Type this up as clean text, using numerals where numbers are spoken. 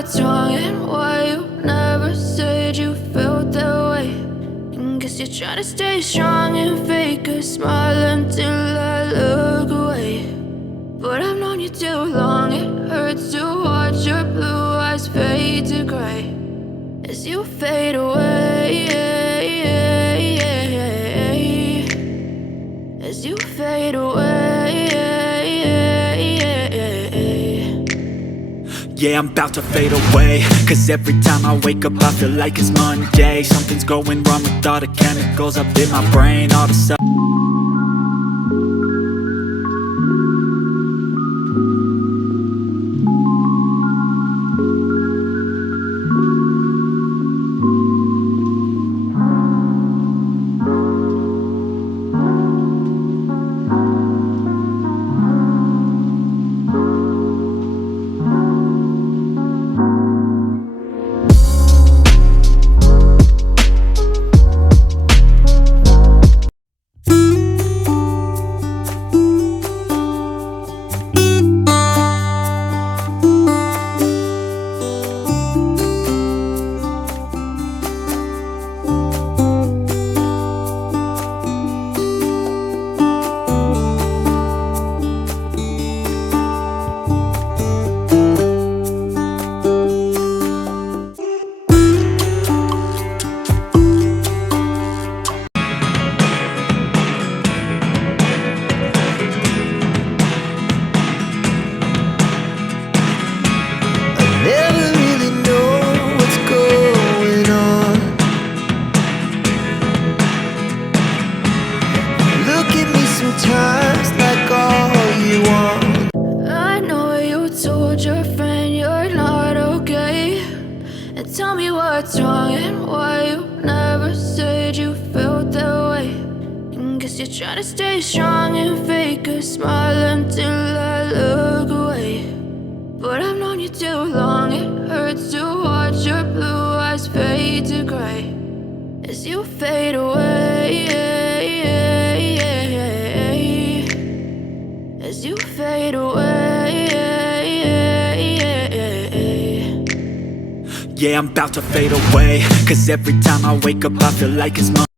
what's wrong and why you never said you felt that way. And guess you're trying to stay strong and fake a smile until I look away. But I've known you too long, it hurts to watch your blue eyes fade to gray as you fade away, as you fade away. Yeah, I'm about to fade away, cause every time I wake up I feel like it's Monday. Something's going wrong with all the chemicals up in my brain. All of a sudden never really know what's going on. Look at me sometimes like all you want. I know you told your friend you're not okay, and tell me what's wrong and why you never said you felt that way. And guess you're trying to stay strong and fake a smile until I look away. But I've known you too long, it hurts to watch your blue eyes fade to gray as you fade away, as you fade away. yeah, I'm about to fade away, cause every time I wake up I feel like it's Monday.